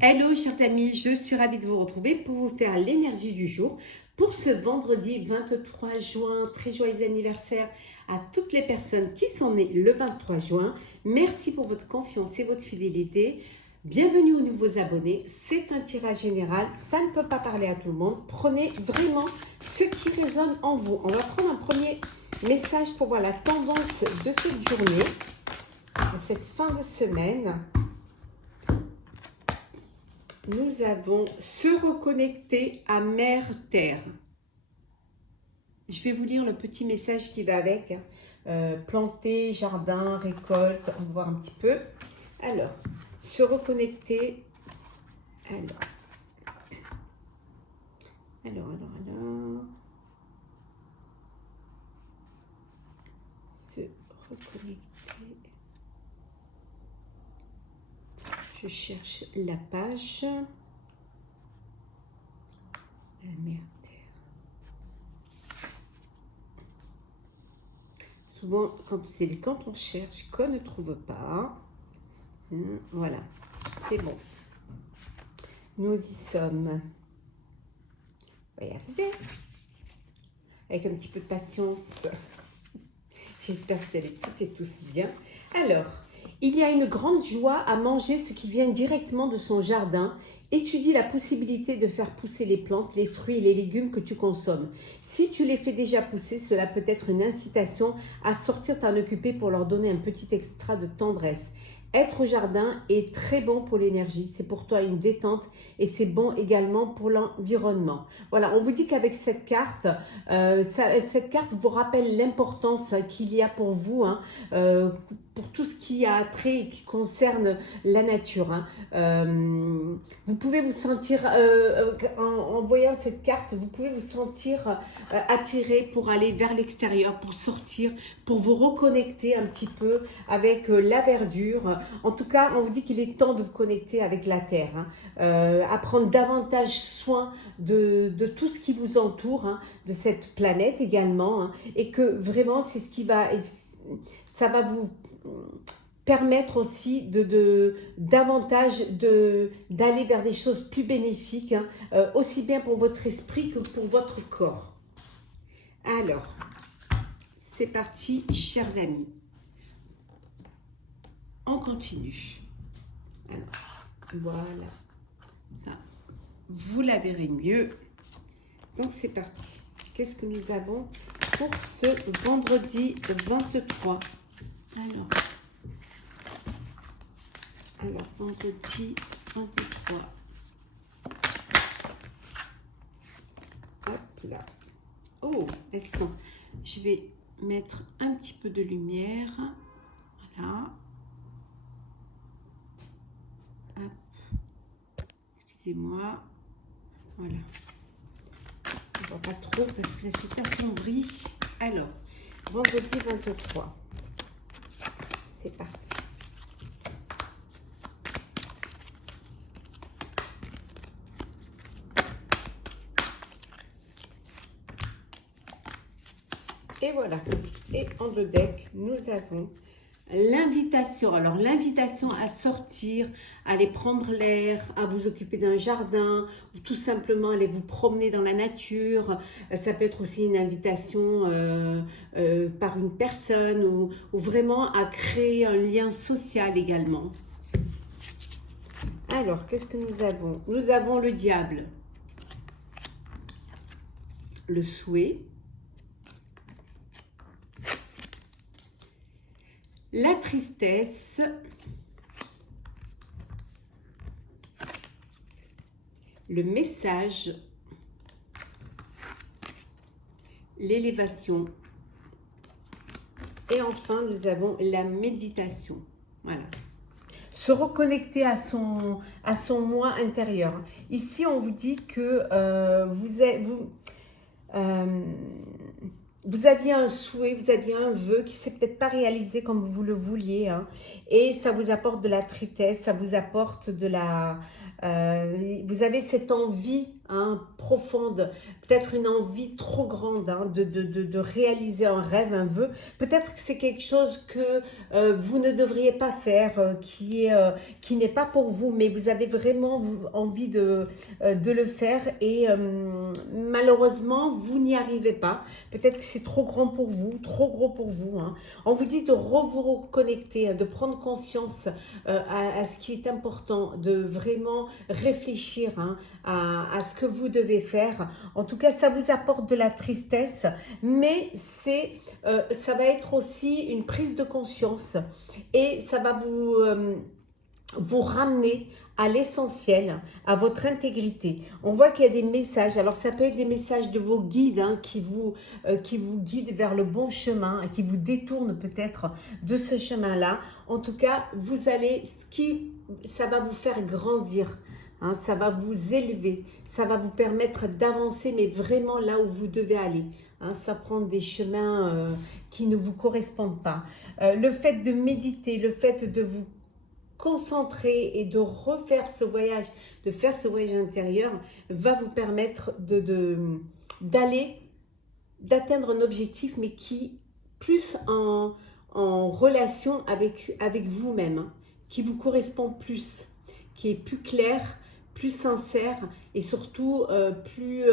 Hello chers amis, je suis ravie de vous retrouver pour vous faire l'énergie du jour pour ce vendredi 23 juin. Très joyeux anniversaire à toutes les personnes qui sont nées le 23 juin. Merci pour votre confiance et votre fidélité. Bienvenue aux nouveaux abonnés. C'est un tirage général, ça ne peut pas parler à tout le monde. Prenez vraiment ce qui résonne en vous. On va prendre un premier message pour voir la tendance de cette journée, de cette fin de semaine. Nous avons se reconnecter à Mère Terre. Je vais vous lire le petit message qui va avec. Planter, jardin, récolte, on va voir un petit peu. Alors, se reconnecter. Alors. Se reconnecter. Je cherche la page. La Mère Terre. Souvent, quand on cherche, qu'on ne trouve pas. Voilà, c'est bon. Nous y sommes. On va y arriver. Avec un petit peu de patience. J'espère que vous allez toutes et tous bien. Alors, il y a une grande joie à manger ce qui vient directement de son jardin. Étudie la possibilité de faire pousser les plantes, les fruits et les légumes que tu consommes. Si tu les fais déjà pousser, cela peut être une incitation à sortir t'en occuper pour leur donner un petit extra de tendresse. Être au jardin est très bon pour l'énergie, c'est pour toi une détente et c'est bon également pour l'environnement. Voilà, on vous dit qu'avec cette carte vous rappelle l'importance qu'il y a pour vous, pour tout ce qui a trait et qui concerne la nature. Vous pouvez vous sentir, en voyant cette carte, vous pouvez vous sentir attiré pour aller vers l'extérieur, pour sortir, pour vous reconnecter un petit peu avec la verdure. En tout cas, on vous dit qu'il est temps de vous connecter avec la terre, à prendre davantage soin de tout ce qui vous entoure, de cette planète également, et que vraiment c'est ce qui va, ça va vous permettre aussi davantage d'aller vers des choses plus bénéfiques, aussi bien pour votre esprit que pour votre corps. Alors, c'est parti, chers amis. On continue. Alors, voilà. Ça, vous la verrez mieux. Donc, c'est parti. Qu'est-ce que nous avons pour ce vendredi 23? Alors, vendredi 23. Hop là. Oh, instant. Je vais mettre un petit peu de lumière. Voilà. Excusez-moi. Voilà. On ne voit pas trop parce que c'est assombri. Alors, vendredi 23. C'est parti. Et voilà. Et en deux decks, nous avons l'invitation. Alors, l'invitation à sortir, à aller prendre l'air, à vous occuper d'un jardin, ou tout simplement aller vous promener dans la nature. Ça peut être aussi une invitation par une personne ou vraiment à créer un lien social également. Alors, qu'est-ce que nous avons? Nous avons le diable, le souhait, la tristesse, le message, l'élévation et enfin nous avons la méditation. Voilà. Se reconnecter à son moi intérieur. Ici, on vous dit que vous aviez un souhait, vous aviez un vœu qui ne s'est peut-être pas réalisé comme vous le vouliez. Et ça vous apporte de la tristesse, ça vous apporte de la... vous avez cette envie hein, profonde, peut-être une envie trop grande hein, de réaliser un rêve, un vœu. Peut-être que c'est quelque chose que vous ne devriez pas faire, qui n'est pas pour vous, mais vous avez vraiment envie de le faire et malheureusement, vous n'y arrivez pas. Peut-être que c'est trop grand pour vous, trop gros pour vous. Hein. On vous dit de vous reconnecter, hein, de prendre conscience à ce qui est important, de vraiment réfléchir hein, à ce que vous devez faire. En tout cas, ça vous apporte de la tristesse, mais ça va être aussi une prise de conscience et ça va vous ramener à l'essentiel, à votre intégrité. On voit qu'il y a des messages, alors ça peut être des messages de vos guides hein, qui vous guident vers le bon chemin, qui vous détournent peut-être de ce chemin-là. En tout cas, ça va vous faire grandir. Hein, ça va vous élever, ça va vous permettre d'avancer, mais vraiment là où vous devez aller. Hein, ça prend des chemins qui ne vous correspondent pas. Le fait de méditer, le fait de vous concentrer et de refaire ce voyage, de faire ce voyage intérieur, va vous permettre d'atteindre un objectif, mais qui plus en relation avec vous-même, hein, qui vous correspond plus, qui est plus clair, plus sincère et surtout plus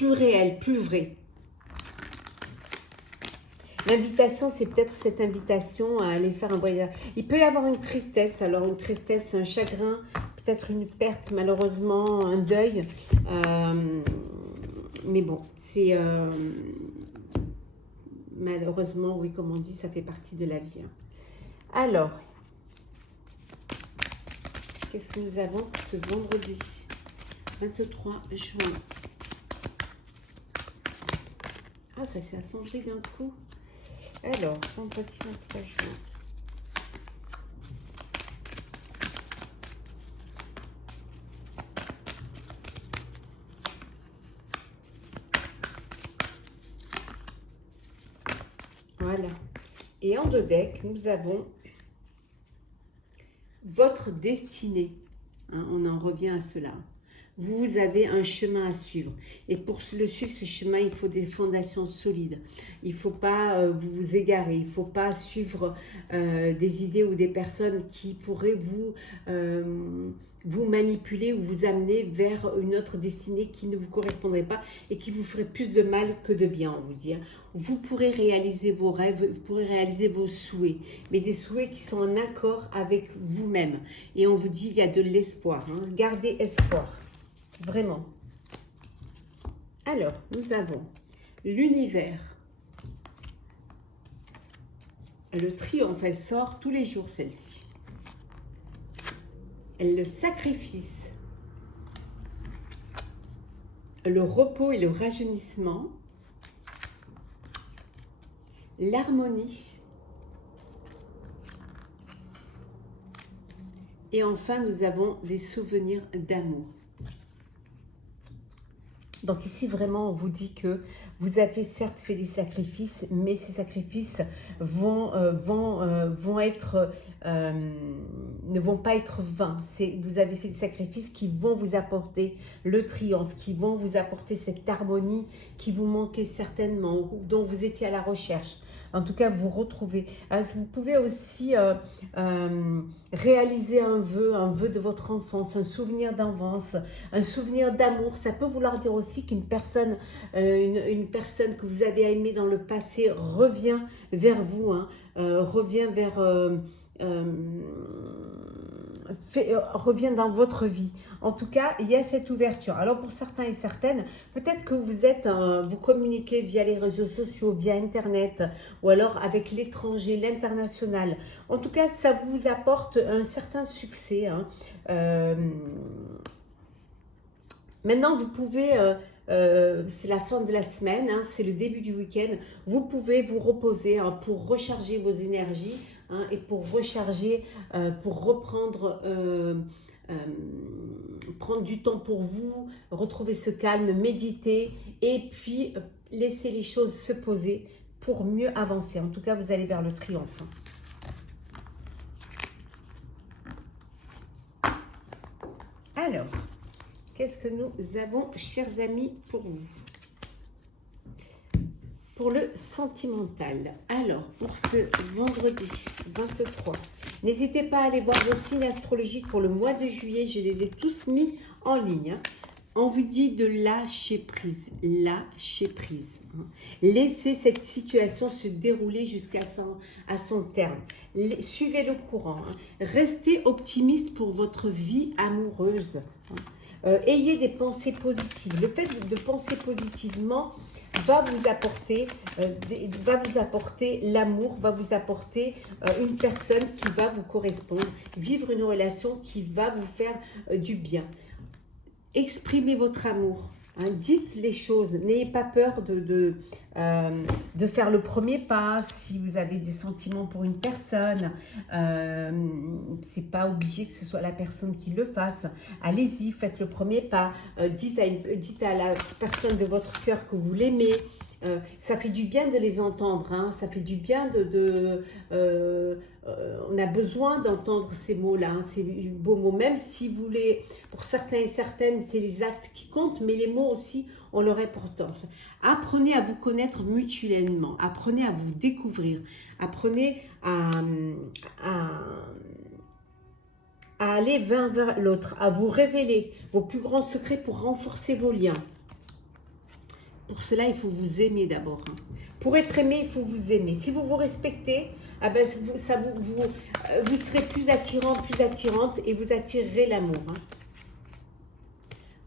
réel, plus vrai. L'invitation, c'est peut-être cette invitation à aller faire un voyage. Il peut y avoir une tristesse, alors une tristesse, un chagrin, peut-être une perte, malheureusement, un deuil. Mais bon, c'est malheureusement, oui, comme on dit, ça fait partie de la vie. Hein. Alors, qu'est-ce que nous avons pour ce vendredi 23 juin? Ah, ça s'est assombri d'un coup. Alors, vendredi 23 juin. Voilà. Et en deux decks, nous avons votre destinée. Hein, on en revient à cela. Vous avez un chemin à suivre. Et pour le suivre, ce chemin, il faut des fondations solides. Il ne faut pas vous égarer. Il ne faut pas suivre des idées ou des personnes qui pourraient vous manipuler ou vous amener vers une autre destinée qui ne vous correspondrait pas et qui vous ferait plus de mal que de bien, on vous dit. Vous pourrez réaliser vos rêves, vous pourrez réaliser vos souhaits, mais des souhaits qui sont en accord avec vous-même. Et on vous dit, il y a de l'espoir. Hein. Gardez espoir. Vraiment. Alors, nous avons l'univers. Le triomphe, elle sort tous les jours, celle-ci. Le sacrifice. Le repos et le rajeunissement. L'harmonie. Et enfin, nous avons des souvenirs d'amour. Donc ici, vraiment, on vous dit que vous avez certes fait des sacrifices, mais ces sacrifices ne vont pas être vains. Vous avez fait des sacrifices qui vont vous apporter le triomphe, qui vont vous apporter cette harmonie qui vous manquait certainement, dont vous étiez à la recherche. En tout cas, vous retrouvez. Vous pouvez aussi réaliser un vœu de votre enfance, un souvenir d'enfance, un souvenir d'amour. Ça peut vouloir dire aussi qu'une personne, une personne que vous avez aimée dans le passé revient vers vous, hein, revient revient dans votre vie. En tout cas, il y a cette ouverture. Alors pour certains et certaines, peut-être que vous communiquez via les réseaux sociaux, via Internet, ou alors avec l'étranger, l'international. En tout cas, ça vous apporte un certain succès. Hein. Maintenant, vous pouvez... c'est la fin de la semaine, hein, c'est le début du week-end. Vous pouvez vous reposer hein, pour recharger vos énergies hein, et pour recharger, pour reprendre, prendre du temps pour vous, retrouver ce calme, méditer et puis laisser les choses se poser pour mieux avancer. En tout cas, vous allez vers le triomphe. Alors, qu'est-ce que nous avons, chers amis, pour vous? Pour le sentimental. Alors, pour ce vendredi 23, n'hésitez pas à aller voir vos signes astrologiques pour le mois de juillet. Je les ai tous mis en ligne. On vous dit de lâcher prise. Lâcher prise. Laissez cette situation se dérouler jusqu'à son terme. Suivez le courant. Restez optimiste pour votre vie amoureuse. Ayez des pensées positives. Le fait de penser positivement va vous apporter l'amour, va vous apporter une personne qui va vous correspondre, vivre une relation qui va vous faire du bien. Exprimez votre amour, hein, dites les choses, n'ayez pas peur de faire le premier pas. Si vous avez des sentiments pour une personne, c'est pas obligé que ce soit la personne qui le fasse. Allez-y, faites le premier pas, dites à la personne de votre cœur que vous l'aimez. Ça fait du bien de les entendre, hein. Ça fait du bien on a besoin d'entendre ces mots-là, hein, ces beaux mots, même si vous les, pour certains et certaines, c'est les actes qui comptent, mais les mots aussi ont leur importance. Apprenez à vous connaître mutuellement, apprenez à vous découvrir, apprenez à aller vers l'autre, à vous révéler vos plus grands secrets pour renforcer vos liens. Pour cela, il faut vous aimer d'abord. Pour être aimé, il faut vous aimer. Si vous vous respectez, ah ben, vous serez plus attirant, plus attirante et vous attirerez l'amour. Hein.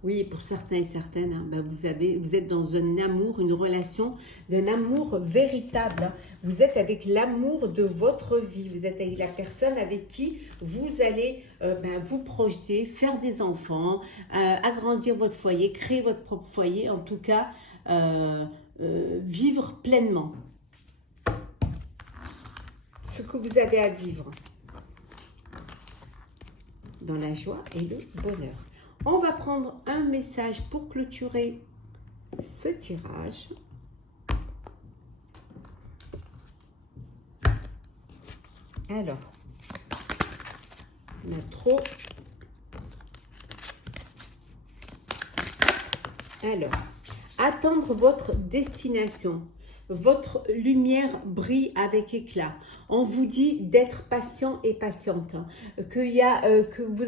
Oui, pour certains et certaines, hein, ben vous êtes dans un amour, une relation d'un amour véritable. Hein. Vous êtes avec l'amour de votre vie. Vous êtes avec la personne avec qui vous allez vous projeter, faire des enfants, agrandir votre foyer, créer votre propre foyer. En tout cas, vivre pleinement ce que vous avez à vivre dans la joie et le bonheur. On va prendre un message pour clôturer ce tirage. Alors, on a trop. Alors, attendre votre destination. Votre lumière brille avec éclat. On vous dit d'être patient et patiente, hein,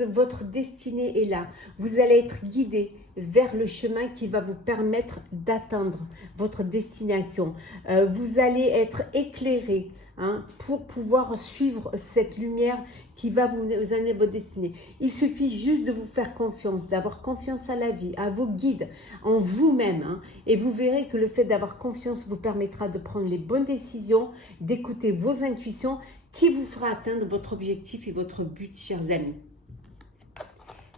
votre destinée est là. Vous allez être guidé vers le chemin qui va vous permettre d'atteindre votre destination. Vous allez être éclairé, hein, pour pouvoir suivre cette lumière qui va vous amener votre destinée. Il suffit juste de vous faire confiance, d'avoir confiance à la vie, à vos guides, en vous-même. Hein, et vous verrez que le fait d'avoir confiance vous permettra de prendre les bonnes décisions, d'écouter vos intuitions qui vous fera atteindre votre objectif et votre but, chers amis.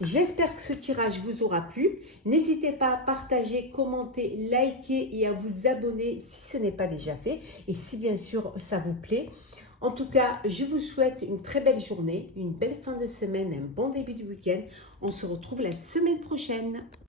J'espère que ce tirage vous aura plu. N'hésitez pas à partager, commenter, liker et à vous abonner si ce n'est pas déjà fait. Et si bien sûr ça vous plaît. En tout cas, je vous souhaite une très belle journée, une belle fin de semaine, un bon début du week-end. On se retrouve la semaine prochaine.